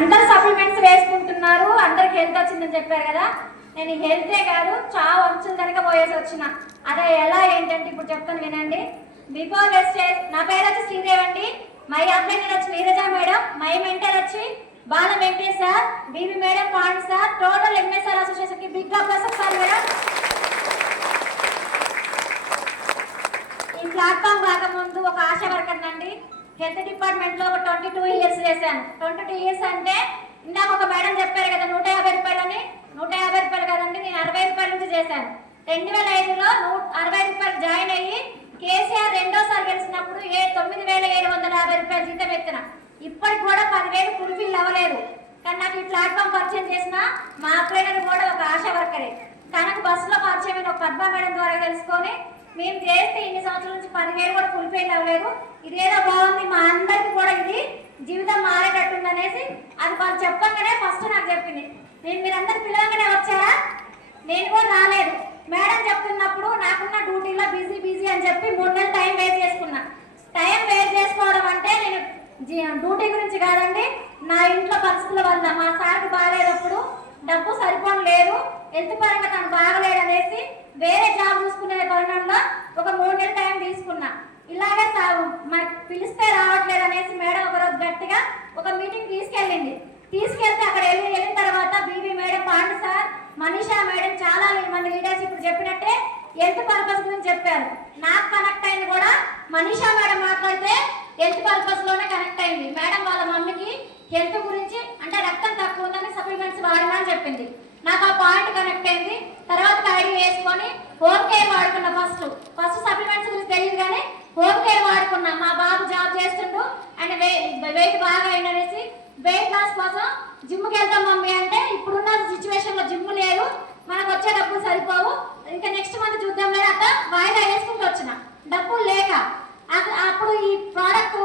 అందరు సప్లిమెంట్స్ వేసుకుంటున్నారు, అందరికి హెల్త్ వచ్చిందని చెప్పారు కదా. నేను హెల్తే కాదు చావు అంచుల దానిక పోయేసి వచ్చిన. అదే ఎలా ఏంటంటే ఇప్పుడు చెప్తాను వినండి. బిఫోర్ వెస్టేజ్ నా పేరు వచ్చి శ్రీదేవి అండి. మై అడ్మిన్ వచ్చి నీరజ మేడం, మై మెంటర్ వచ్చి Bala Venkatesh sir, BB madam, పాండ్ సార్, టోటల్ ఎంఎస్ఆర్ అసోసియేషన్ కి బిగ్ అప్లాస్ సార్ మేడం. ఈ ప్లాట్ఫామ్ రాకముందు ఒక ఆశా వర్కర్ నండి. హెల్త్ డిపార్ట్మెంట్ లో 22 ఇయర్స్ చేశాను. 22 ఇయర్స్ అంటే ఇందాక ఒక మేడం చెప్పారు కదా 150 రూపాయలని. 150 రూపాయలు కదండి, నేను 60 రూపాయల నుంచి చేశాను. 2005లో 60 రూపాయలు జాయిన్ అయ్యి కేసీఆర్ రెండోసారి గెలిచినప్పుడు 9,750 రూపాయలు జీతం ఎత్తిన. ఇప్పటికి కూడా 10,000 ఫుల్ఫిల్ అవ్వలేదు. కానీ నాకు ఈ ప్లాట్ఫామ్ పరిచయం చేసిన మా అప్లైనర్ కూడా ఒక ఆశా వర్కరే. తనకు బస్సులో పరిచయం ఒక పద్మా మేడం ద్వారా తెలుసుకొని మేము చేస్తే ఇన్ని సంవత్సరాల నుంచి 10,000 కూడా ఫుల్ఫిల్ అవ్వలేదు. ఇదేదో బాగుంది, మా అందరికి కూడా ఇది జీవితం మారేటట్టుంది అనేసి అది వాళ్ళు చెప్పగానే ఫస్ట్ నాకు చెప్పింది. మీరందరూ పిల్లగానే వచ్చారా? నేను కూడా రాలేదు. మేడం చెప్తున్నప్పుడు నాకున్న డ్యూటీలో బిజీ అని చెప్పి 3 నెలలు టైం వేస్ట్ చేసుకున్నా. టైం వేస్ట్ చేసుకోవడం అంటే నేను డ్యూటీ గురించి కాదండి, నా ఇంట్లో పరిస్థితుల వల్ల మా సార్కి బాగాలేనప్పుడు డబ్బు సరిపోవడం లేదు, హెల్త్ పరంగా తను బాగలేడు అనేసి వేరే జాబ్ చూసుకునే తరుణంలో ఒక 3 నెలలు టైం తీసుకున్నా. ఇలాగే పిలిస్తే రావట్లేదు అనేసి మేడం ఒకరోజు గట్టిగా ఒక మీటింగ్ తీసుకెళ్తే అక్కడ వెళ్ళిన తర్వాత Bibi madam, Pandu sir, Manisha madam చాలా మంది లీడర్స్ ఇప్పుడు చెప్పినట్టే హెల్త్ పర్పస్ గురించి చెప్పారు. నాకు కనెక్ట్ అయింది కూడా మనీషా మేడం మాట్లాడితే హెల్త్ పర్పస్ లోనే కనెక్ట్ అయింది. మేడం వాళ్ళ మమ్మీకి హెల్త్ గురించి అంటే రక్తం తక్కువ ఉందని సప్లిమెంట్స్ వాడినా అని చెప్పింది. నాకు ఆ పాయింట్ కనెక్ట్ అయింది. తర్వాత ఐడి వేసుకొని హోమ్ కేర్ వాడుకున్నా. ఫస్ట్ సప్లిమెంట్స్ గురించి తెలియదు కానీ హోమ్ కేర్ వాడుకున్నా. మా బాబు జాబ్ చేస్తుండు అండ్ వెయిట్ బాగా అయిందనేసి వెయిట్ లాస్ కోసం జిమ్కి వెళ్తాం మమ్మీ అంటే ఇప్పుడున్న సిచ్యువేషన్ లో జిమ్ లేదు, మనకు వచ్చే డబ్బులు సరిపోవు, ఇంకా నెక్స్ట్ మంత్ చూద్దాం లేదు అట్లా వాయిదా వేసుకుంటూ వచ్చిన డబ్బులు లేక. అప్పుడు ఈ ప్రోడక్ట్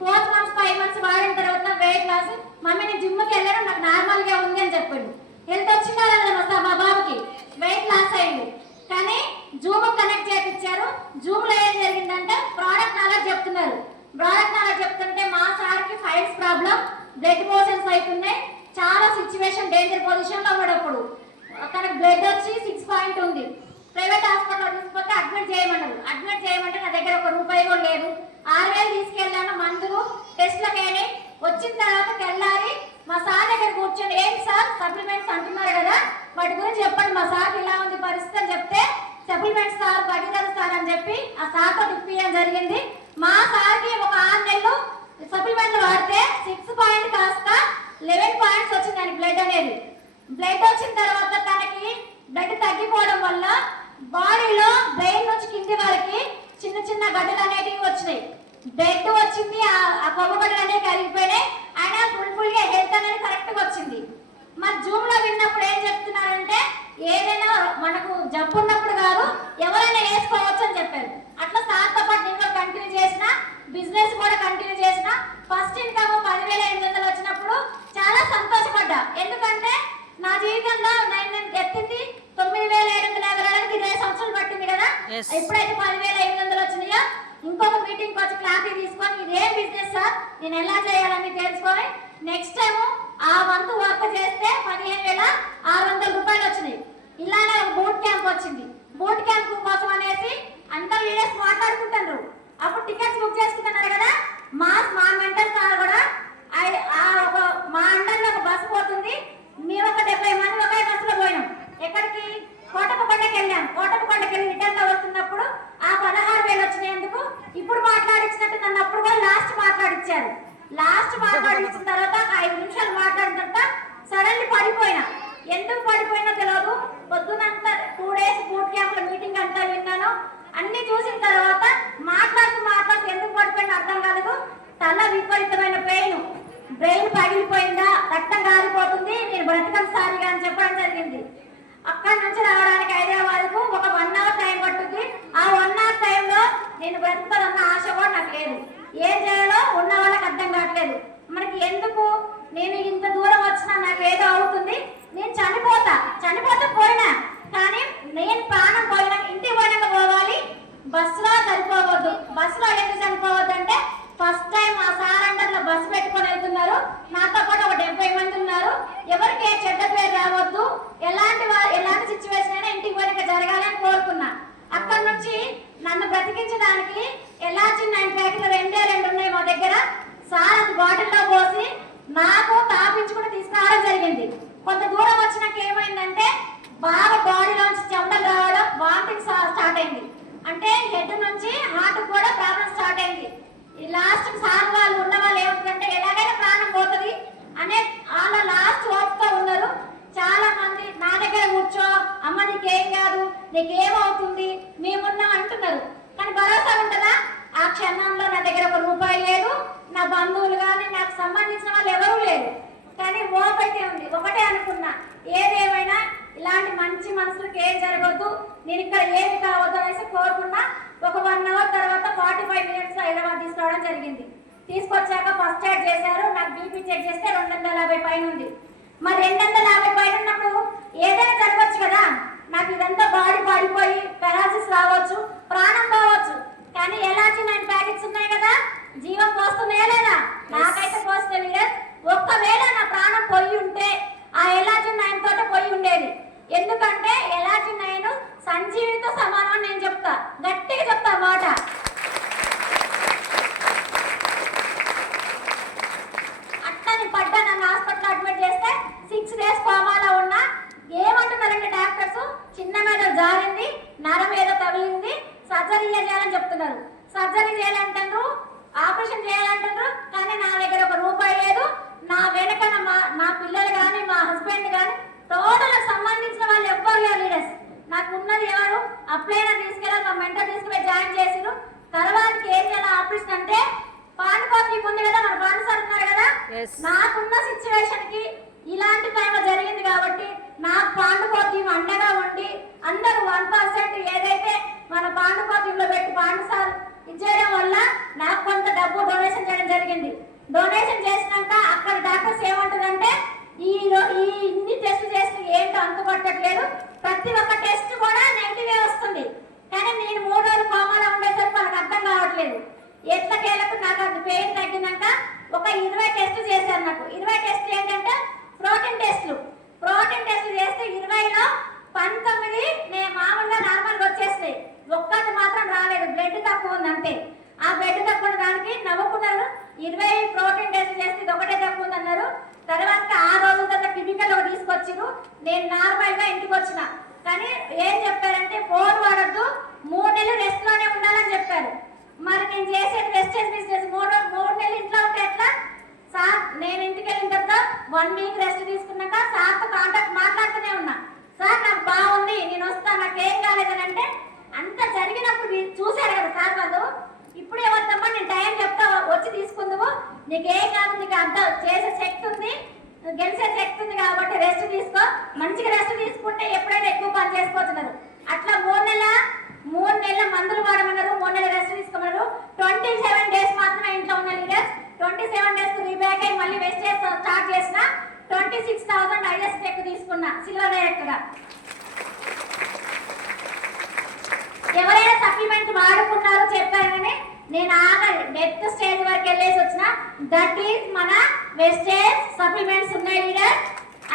4 months 5 months వాడిన తర్వాత వెయిట్ లాస్, మమ్మీ నేను జిమ్కి వెళ్ళాను నాకు నార్మల్ గా ఉంది అని చెప్పాడు. హెల్త్ వచ్చిందా మా బాబుకి వెయిట్ లాస్ అయ్యింది. కానీ జూమ్ కనెక్ట్ చేయించారు. జూమ్ లో ఏం జరిగిందంటే ప్రోడక్ట్ నాలెడ్జ్ చెప్తున్నారు. ప్రోడక్ట్ నాలెడ్జ్ చెప్తుంటే మా సార్కి ఫైల్స్ ప్రాబ్లం, బ్లడ్ మోషన్స్ అవుతున్నాయి, చాలా సిచ్యువేషన్ డేంజర్ పొజిషన్ లో ఉన్నప్పుడు తనకు బ్లడ్ వచ్చి 6 పాయింట్ ఉంది. ప్రైవేట్ హాస్పిటల్ తీసుకొస్తే అడ్మిట్ చేయమంటే నా దగ్గర ₹1 కూడా లేదు. 6,000 తీసుకెళ్ళాను మందులు టెస్ట్లకేని. వచ్చిన తర్వాత తెల్లారి మా సార్ దగ్గర కూర్చొని ఏంటి సార్ సప్లిమెంట్స్ అంటున్నారు కదా వాటి గురించి చెప్పండి, మా సార్కి ఇలా ఉంది పరిస్థితి అని చెప్తే సప్లిమెంట్స్ సార్ భగీరథ సార్ అని చెప్పి ఆ సార్తో తిప్పియడం జరిగింది. మా సార్కి ఒక 6 నెలలు సప్లిమెంట్లు వాడితే 6 పాయింట్ కాస్త 11 పాయింట్స్ వచ్చింది దానికి బ్లడ్ అనేది. బ్లడ్ వచ్చిన తర్వాత తనకి బ్లడ్ తగ్గిపోవడం వల్ల బాడీలో బ్రెయిన్ నుంచి కింది వరకు చిన్న గడ్డలు అనేటివి వచ్చినాయి. బ్లడ్ వచ్చింది, ఆ కొవ్వు గడ్డలు అనేవి కరిగిపోయినాయి. ఆయన ఫుల్ గా హెల్త్ అనేది కరెక్ట్ గా వచ్చింది. మరి జూమ్ లో విన్నప్పుడు ఏం చెప్తున్నారంటే ఏదైనా మనకు జబ్బు ఉన్నప్పుడు కాదు ఎవరైనా వేసుకోవచ్చు అని చెప్పారు. అట్లా సార్తో పాటు నేను కంటిన్యూ చేసిన, బిజినెస్ కూడా కంటిన్యూ చేసిన. ఫస్ట్ ఇన్కమ్ 10,800 వచ్చినప్పుడు చాలా సంతోషపడ్డా. ఎందుకంటే నా జీవితంలో నేను ఎత్తింది 9,750 20 సంవత్సరాలు పట్టింది కదా. ఎప్పుడైతే 10,500 వచ్చినాయో ఇంకొక మీటింగ్ వచ్చి క్లారిటీ తీసుకొని ఇదేం బిజినెస్ సార్ నేను ఎలా చేయాలని తెలుసుకొని నెక్స్ట్ టైం ఆ వంతు వర్క్ చేస్తే 15,600 రూపాయలు వచ్చినాయి. ఇలానే బూట్ క్యాంప్ వచ్చింది. బూట్ క్యాంప్ కోసం అనేసి అందరూ లీడర్స్ మాట్లాడుకుంటున్నారు. అప్పుడు టికెట్స్ బుక్ చేసుకుంటున్నారు కదా. మా మెంటర్ సార్ కూడా మా అండర్లో ఒక బస్సు పోతుంది. మేము ఒక 70 మంది ఒకే బస్సులో పోయినాం. ఎక్కడికి? కోటప్పకొండకి వెళ్ళాం. కోటప్పకొండకి వెళ్ళి రిటర్న్ లో వస్తున్నప్పుడు ఆ 16,000 వచ్చినందుకు ఇప్పుడు మాట్లాడించినట్టు నన్ను అప్పుడు కూడా లాస్ట్ మాట్లాడించారు. లాస్ట్ మాట్లాడించిన తర్వాత 5 నిమిషాలు మాట్లాడిన తర్వాత సడన్లీ పడిపోయినా. ఎందుకు పడిపోయినా తెలియదు. పొద్దునంతా 2 days బూట్ క్యాంప్ మీటింగ్ అంతా విన్నాను. అన్ని చూసిన తర్వాత మాట్లాడుతూ ఎందుకు పడిపోయినా అర్థం కాలేదు. తల విపరీతమైన పెయిన్, బ్రెయిన్ పగిలిపోయిందా, రక్తం కారిపోతుంది, నేను బ్రతకం సారిగా అని చెప్పడం జరిగింది. అక్కడి నుంచి రావడానికి హైదరాబాద్కు ఒక 1 hour టైం పట్టుద్ది. ఆ 1 hour టైంలో నేను బ్రతుకుతానన్న ఆశ కూడా నాకు లేదు. ఏం చేయాలో ఉన్న వాళ్ళకి అర్థం కావట్లేదు. మనకి ఎందుకు నేను ఇంత దూరం వచ్చినా నాకు ఏదో అవుతుంది, నేను చనిపోతే పోయినా కానీ నేను ప్రాణం పోయినా ఇంటికి పోయినాక పోవాలి. బస్సులో సరిపోవద్దు. బస్సులో ఎందుకు చనిపోవద్దు అంటే ఫస్ట్ టైం ఆ సార్ అండర్లో బస్సు పెట్టుకొని వెళ్తున్నారు. నాతో పాటు ఒక 70 మంది నాకు తాపించుకుని తీసుకురావడం జరిగింది. కొంత దూరం వచ్చినాక ఏమైందంటే బాగా బాడీలోంచి చెమటలు రావడం, వామిటింగ్ స్టార్ట్ అయింది. అంటే హెడ్ నుంచి హార్ట్ కూడా ప్రాబ్లం స్టార్ట్ అయింది. ఈ లాస్ట్ సార్ వాళ్ళు ఉన్న వాళ్ళు ఏమవుతుందంటే ఎలాగైనా ప్రాణం పోతుంది అనే వాళ్ళ లాస్ట్ హోప్తో ఉన్నారు. చాలా మంది నా దగ్గర కూర్చో, అమ్మ నీకేం కాదు, నీకేమవుతుంది, మేమున్నాం అంటున్నారు. కానీ భరోసా ఉంటుందా? ఆ క్షణంలో నా దగ్గర ₹1 లేదు, నా బంధువులు కానీ నాకు సంబంధించిన వాళ్ళు ఎవరూ లేరు. కానీ హోప్ అయితే ఉంది. ఒకటే అనుకున్నా, ఏదేమైనా ఇలాంటి మంచి మనసులకు ఏం జరగద్దు, నేను ఇక్కడ ఏమి కావద్దు అనేసి కోరుకున్నా. ఒక 1 అవర్ తర్వాత 45 మినిట్స్ హైదరాబాద్ తీసుకురావడం జరిగింది. తీసుకొచ్చాక ఫస్ట్ ఎయిడ్ చేశారు. నాకు బీపీ చెక్ చేస్తే 250 పైన ఉంది. మరి 250 పైన ఉన్నప్పుడు ఏదైనా జరగచ్చు కదా. నాకు ఇదంతా బాడీ పడిపోయి పెరాలసిస్ రావచ్చు, ప్రాణం పోవచ్చు. కానీ ఎలాంటి 9 ప్యాకెట్స్ ఉన్నాయి కదా, జీవం పోస్తున్నాయా లేదా? నాకైతే పోస్తలేదు. ఒక్కవేళ నా ప్రాణం పోయి ఉంటే ఆ ఎలాజిన్ 9 తోట పోయి ఉండేది. ఎందుకంటే ఎలాజిన్ 9 సంజీవితో సమానం నేను చెప్తా, గట్టిగా చెప్తా మాట. అట్టని పడ్డా నన్ను హాస్పిటల్ అడ్మిట్ చేస్తే 6 days కోమాలో ఉన్నా. ఏమంటున్నారంటే డాక్టర్స్, చిన్న మీద జారింది, నరం మీద తగిలింది, సర్జరీ చేయాలని చెప్తున్నారు. సర్జరీ చేయాలంటారు, ఆపరేషన్ చేయాలంటారు. కానీ నా దగ్గర ₹1 లేదు. నా వెనక నా పిల్లలు కానీ మా హస్బెండ్ కానీ టోటల్ సంబంధించిన వాళ్ళు ఎవ్వరు లేరు లీడర్స్. నాకు ఉన్నది ఎవరు, అప్లైనా తీసుకెళ్ళి మా మెంటర్ తీసుకుని జాయిన్ చేసిరు. తర్వాత ఏం చేయాలి ఆపరేషన్ అంటే పాండుకోతి ఉంది కదా, మన పాండు సార్ ఉన్నారు కదా, నాకున్న సిచ్యువేషన్ కి ఇలాంటి టైంలో జరిగింది కాబట్టి నాకు పాండుకోతి అండగా ఉండి అందరూ 1% ఏదైతే మన పాండుకోతిలో పెట్టి పాండు సార్ ఇచ్చేయడం వల్ల నాకు కొంత డబ్బు డొనేషన్ చేయడం జరిగింది. డొనేషన్ చేసినాక అక్కడ డాక్టర్స్ ఏమంటారంటే ఇన్ని టెస్ట్ చేసి ఏంటో అంతుపట్టట్లేదు, ప్రతి ఒక్క టెస్ట్ కూడా నెగిటివే వస్తుంది. కానీ నేను 3 రోజులు కోమాలో ఉండేసరికి వాళ్ళకి అర్థం కావట్లేదు. ఎట్లకేలకు నాకు అది పెయిన్ తగ్గినాక ఒక 20 టెస్ట్ చేశారు. నాకు 20 టెస్ట్ ఏంటంటే ప్రోటీన్ టెస్ట్లు చేస్తే 20లో 19 నేను మామూలుగా నార్మల్గా వచ్చేస్తాయి. ఒక్కటి మాత్రం రాలేదు, బ్లడ్ తక్కువ ఉంది అంతే. ఆ బ్లడ్ తక్కువ దానికి నవ్వుకున్నారు. 20 ప్రోటీన్ టెస్ట్ చేస్తే ఇది ఒకటే తక్కువ ఉంది అన్నారు. తర్వాత 6 రోజుల తర్వాత టిపికల్ ఒకటి తీసుకొచ్చిరు. నేను నార్మల్గా ఇంటికి వచ్చిన. కానీ ఏం చెప్పారంటే ఫోన్ వాడద్దు, 3 నెలలు రెస్ట్ లోనే ఉండాలని చెప్పారు. మరి నేను చేసేది వెస్టేజ్ బిజినెస్, 3 నెలలు ఇంట్లో ఉంటే ఎట్లా సార్? నేను ఇంటికి వెళ్ళిన తర్వాత 1 వీక్ రెస్ట్ తీసుకున్నాక సార్తో కాంటాక్ట్ మాట్లాడుతూనే ఉన్నా. సార్ నాకు బాగుంది, నేను వస్తా, నాకేం కాలేదని అంటే అంత జరిగినప్పుడు చూశారు కదా సార్ వాళ్ళు. ఇప్పుడు ఏమవుతామా, నేను టైం చెప్తా, వచ్చి తీసుకుందాము, నీకేం కాదు, నీకు అంత చేసే శక్తి ఉంది, గెలిచే శక్తి ఉంది కాబట్టి రెస్ట్ తీసుకో. మంచిగా రెస్ట్ తీసుకుంటే ఎప్పుడైనా ఎక్కువ పని చేసుకోవచ్చున్నారు. అట్లా 3 నెలల మందులు వాడమన్నారు, 3 నెలల రెస్ట్ తీసుకోమన్నారు. 27 days మాత్రమే ఇంట్లో ఉన్న లీడర్స్. 27 days రీబ్యాక్ అయ్యి మళ్ళీ వెస్టేజ్ స్టార్ట్ చేసిన. 26,000 ఐఎస్ చెక్ తీసుకున్నా సిల్వర్ డైరెక్ట్ గా. ఎవరైనా సప్లిమెంట్ వాడుకున్నారో చెప్పారు. కానీ నేను డెత్ స్టేజ్ వరకు వెళ్ళేసి వచ్చిన. దట్ ఈస్ మన వెస్టేజ్ సప్లిమెంట్స్ ఉన్నాయి లీడర్,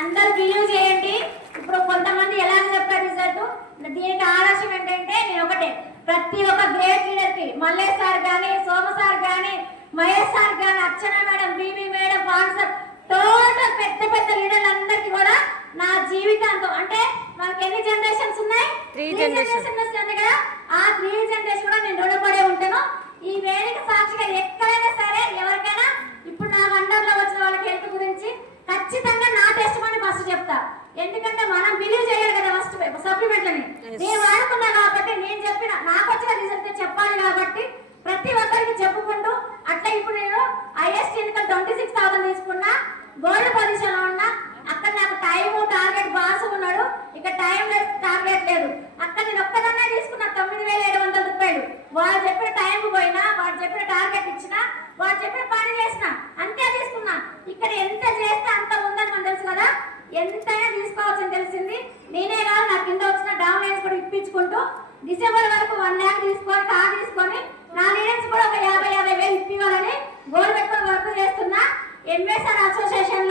అందరూ బిలీవ్ చేయండి. ఇప్పుడు కొంతమంది ఎలాగ చెప్పారు రిజల్ట్, దీనికి ఆదర్శం ఏంటంటే నేను ఒకటే, ప్రతి ఒక్క గ్రేట్ లీడర్ కి, మల్లేష్ సార్ కానీ, సోమ సార్ కానీ, మహేష్ సార్ కానీ, అర్చన మేడం, బీబీ మేడం, పాన్ సార్, టోటల్ పెద్ద లీడర్లందరికీ కూడా నా జీవితాంతం, అంటే మనకి ఎన్ని జనరేషన్స్ ఉన్నాయి, 3 జనరేషన్స్ కదా, ఆ 3 జనరేషన్ కూడా నేను రుణపడే ఉంటాను. ఈ వేదిక సాక్షిగా ఎక్కడైనా సరే ఎవరికైనా ఇప్పుడు నా అండర్లో వచ్చిన వాళ్ళకి హెల్త్ గురించి ఖచ్చితంగా నా టెస్ట్ మని ఫస్ట్ చెప్తా. ఎందుకంటే మనం బిలీవ్ చేయాలి కదా ఫస్ట్ సప్లిమెంట్లని. నేను వాడుకున్నా కాబట్టి నేను చెప్పిన నాకు వచ్చిన రిజల్ట్ చెప్పాలి కాబట్టి ప్రతి ఒక్కరికి చెప్పుకుంటూ అట్లా ఇప్పుడు నేను ఐఎస్టీ 26,000 తీసుకున్నా, గోల్డ్ పొజిషన్ లో ఉన్నా. అక్కడ నాకు టైము టార్గెట్ బాస్ ఉన్నాడు, ఇక్కడ టైం లేదు, టార్గెట్ లేదు. అక్కడ నేను ఒక్కదన్నా తీసుకున్నా ₹9,700. వాళ్ళు చెప్పిన టైం పోయినా, వాళ్ళు చెప్పిన టార్గెట్ ఇచ్చినా, వాళ్ళు చెప్పిన పని చేసిన, అంతే తీసుకున్నా. ఇక్కడ ఎంత చేస్తే అంత ఉందని మనకు తెలుసు కదా, ఎంతైనా తీసుకోవచ్చని తెలిసింది. నేనే కాదు, నా కింద వచ్చిన డౌన్ లైన్స్ కూడా ఇప్పించుకుంటూ డిసెంబర్ వరకు 1 lakh తీసుకొని కార్ తీసుకొని నా లీడర్స్ కూడా ఒక 50,000 ఇప్పివ్వాలని గోల్ పెట్టుకొని వర్క్ చేస్తున్నా. MSR association